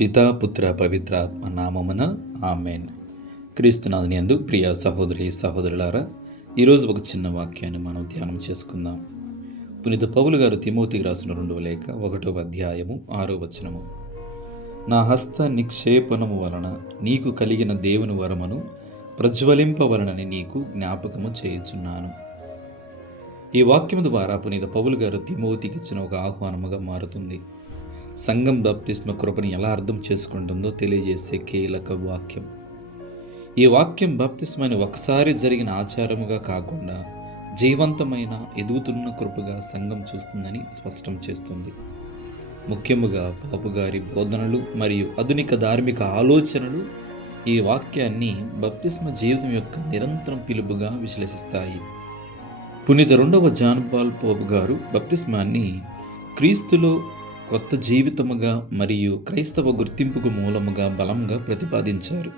పితా పుత్ర పవిత్రాత్మ నామమున ఆమెన్. క్రీస్తునాథుని యందు ప్రియ సహోదరి సహోదరులారా, ఈరోజు ఒక చిన్న వాక్యాన్ని మనం ధ్యానం చేసుకుందాం. పునీత పౌలు గారు తిమోతికి రాసిన 2వ లేఖ 1వ అధ్యాయము 6వ వచనము. నా హస్త నిక్షేపణము వలన నీకు కలిగిన దేవుని వరమును ప్రజ్వలింపవలనని నీకు జ్ఞాపకము చేయుచున్నాను. ఈ వాక్యము ద్వారా పునీత పౌలు గారు తిమోతికి ఇచ్చిన ఒక ఆహ్వానముగా మారుతుంది. సంఘం బాప్తిస్మ కృపని ఎలా అర్థం చేసుకుంటుందో తెలియజేసే కీలక వాక్యం. ఈ వాక్యం బాప్తిస్మాని ఒకసారి జరిగిన ఆచారముగా కాకుండా జీవంతమైన ఎదుగుతున్న కృపగా సంఘం చూస్తుందని స్పష్టం చేస్తుంది. ముఖ్యముగా పాపుగారి బోధనలు మరియు ఆధునిక ధార్మిక ఆలోచనలు ఈ వాక్యాన్ని బాప్తిస్మ జీవితం యొక్క నిరంతరం పిలుపుగా విశ్లేషిస్తాయి. పునీత 2వ జాన్ పాల్ పోపు గారు బాప్తిస్మాన్ని క్రీస్తులో కొత్త జీవితముగా మరియు క్రైస్తవ గుర్తింపుకు మూలముగా బలంగా ప్రతిపాదించారు.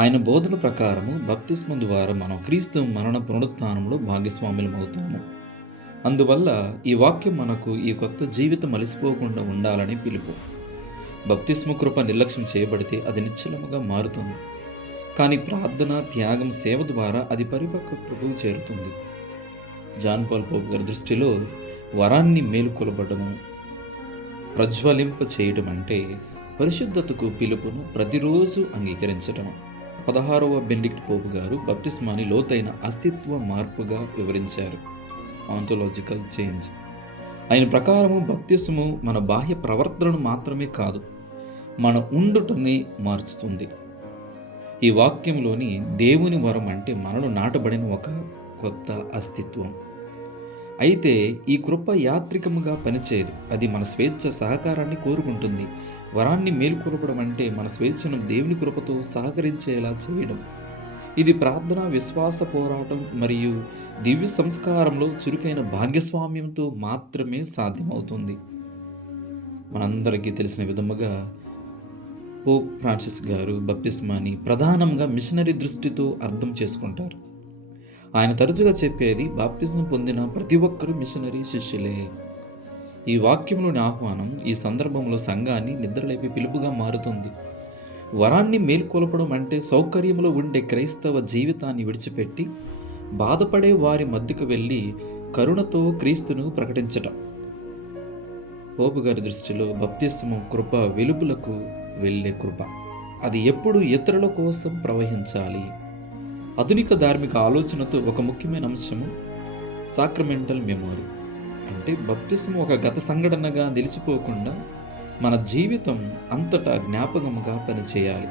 ఆయన బోధన ప్రకారము బాప్తిస్మం ద్వారా మనం క్రీస్తు మరణ పునరుత్థానంలో భాగస్వాములమవుతాము. అందువల్ల ఈ వాక్యం మనకు ఈ కొత్త జీవితం అలసిపోకుండా ఉండాలని పిలుపు. బాప్తిస్మ కృప నిర్లక్ష్యం చేయబడితే అది నిశ్చలముగా మారుతుంది, కానీ ప్రార్థన, త్యాగం, సేవ ద్వారా అది పరిపక్వతకు చేరుతుంది. జాన్ పాల్ పోప్ గారి దృష్టిలో వరాన్ని మేలుకొలబడము, ప్రజ్వలింప చేయడం అంటే పరిశుద్ధతకు పిలుపును ప్రతిరోజు అంగీకరించడం. 16వ బెనడిక్ట్ పోపు గారు బాప్తిస్మాని లోతైన అస్తిత్వ మార్పుగా వివరించారు, ఆంటోలాజికల్ చేంజ్. ఆయన ప్రకారము బాప్తిస్మము మన బాహ్య ప్రవర్తనను మాత్రమే కాదు, మన ఉండుటని మార్చుతుంది. ఈ వాక్యంలోని దేవుని వరం అంటే మనలో నాటబడిన ఒక కొత్త అస్తిత్వం. అయితే ఈ కృప యాత్రికముగా పనిచేయదు, అది మన స్వేచ్ఛ సహకారాన్ని కోరుకుంటుంది. వరాన్ని మేల్కొలపడం అంటే మన స్వేచ్ఛను దేవుని కృపతో సహకరించేలా చేయడం. ఇది ప్రార్థన, విశ్వాస పోరాటం మరియు దివ్య సంస్కారంలో చురుకైన భాగస్వామ్యంతో మాత్రమే సాధ్యమవుతుంది. మనందరికీ తెలిసిన విధముగా పోప్ ఫ్రాన్సిస్ గారు బాప్తిస్మాని ప్రధానంగా మిషనరీ దృష్టితో అర్థం చేసుకుంటారు. ఆయన తరచుగా చెప్పేది బాప్తిజం పొందిన ప్రతి ఒక్కరూ మిషనరీ శిష్యులే. ఈ వాక్యంలోని ఆహ్వానం ఈ సందర్భంలో సంఘాన్ని నిద్రలేపి పిలుపుగా మారుతుంది. వరాన్ని మేల్కొలపడం అంటే సౌకర్యంలో ఉండే క్రైస్తవ జీవితాన్ని విడిచిపెట్టి బాధపడే వారి మధ్యకు వెళ్ళి కరుణతో క్రీస్తును ప్రకటించటం. పోపు గారి దృష్టిలో బాప్తిస్మం కృప వెలుపులకు వెళ్ళే కృప. అది ఎప్పుడు ఇతరుల కోసం ప్రవహించాలి. ఆధునిక ధార్మిక ఆలోచనతో ఒక ముఖ్యమైన అంశము సాక్రమెంటల్ మెమొరీ. అంటే బాప్తిస్మం ఒక గత సంఘటనగా నిలిచిపోకుండా మన జీవితం అంతటా జ్ఞాపకముగా పనిచేయాలి.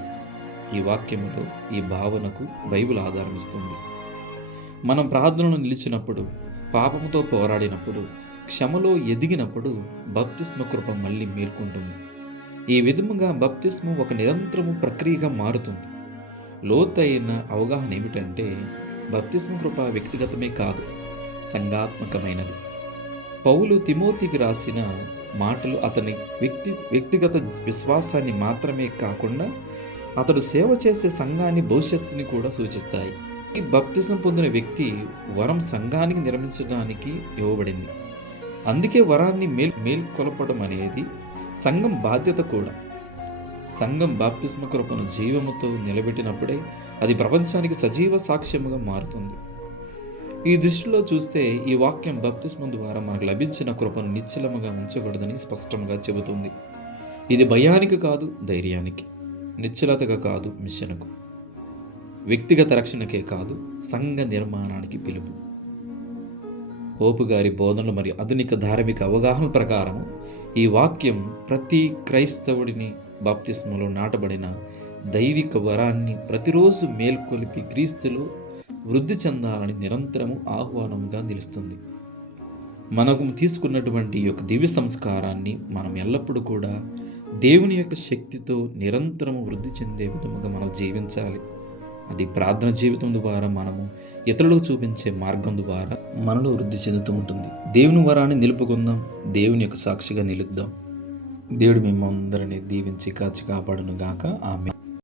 ఈ వాక్యములో ఈ భావనకు బైబిల్ ఆధారం ఇస్తుంది. మనం ప్రార్థనలో నిలిచినప్పుడు, పాపముతో పోరాడినప్పుడు, క్షమలో ఎదిగినప్పుడు బాప్తిస్మ కృప మళ్ళీ మేల్కొంటుంది. ఈ విధముగా బాప్తిస్మం ఒక నిరంతరము ప్రక్రియగా మారుతుంది. లోతైన అవగాహన ఏమిటంటే బాప్తిస్మ కృప వ్యక్తిగతమే కాదు, సంఘాత్మకమైనది. పౌలు తిమోతికి రాసిన మాటలు అతని వ్యక్తిగత విశ్వాసాన్ని మాత్రమే కాకుండా అతడు సేవ చేసే సంఘాన్ని భవిష్యత్తుని కూడా సూచిస్తాయి. ఈ బాప్తిజం పొందిన వ్యక్తి వరం సంఘానికి నిర్మించడానికి ఇవ్వబడింది. అందుకే వరాన్ని మేల్కొలపడం అనేది సంఘం బాధ్యత కూడా. సంఘం బాప్తిస్మ కృపను జీవముతో నిలబెట్టినప్పుడే అది ప్రపంచానికి సజీవ సాక్ష్యముగా మారుతుంది. ఈ దృష్టిలో చూస్తే ఈ వాక్యం బాప్తిస్మం ద్వారా మనకు లభించిన కృపను నిశ్చలముగా ఉంచకూడదని స్పష్టంగా చెబుతుంది. ఇది భయానికి కాదు, ధైర్యానికి, నిశ్చలతగా కాదు, మిషన్కు, వ్యక్తిగత రక్షణకే కాదు, సంఘ నిర్మాణానికి పిలుపు. పోపు గారి బోధనలు మరియు ఆధునిక ధార్మిక అవగాహన ప్రకారం ఈ వాక్యం ప్రతి క్రైస్తవుడిని బాప్తిస్మలో నాటబడిన దైవిక వరాన్ని ప్రతిరోజు మేల్కొలిపి క్రీస్తులో వృద్ధి చెందాలని నిరంతరము ఆహ్వానంగా నిలుస్తుంది. మనకు తీసుకున్నటువంటి యొక్క దివ్య సంస్కారాన్ని మనం ఎల్లప్పుడూ కూడా దేవుని యొక్క శక్తితో నిరంతరము వృద్ధి చెందే విధముగా మనం జీవించాలి. అది ప్రార్థన జీవితం ద్వారా మనము ఇతరులకు చూపించే మార్గం ద్వారా మనలో వృద్ధి చెందుతూ ఉంటుంది. దేవుని వరాన్ని నిలుపుకుందాం, దేవుని యొక్క సాక్షిగా నిలుద్దాం. దేవుడు మిమ్మల్ని అందరినీ దీవించి కాచి కాపాడును గాక. ఆమేన్.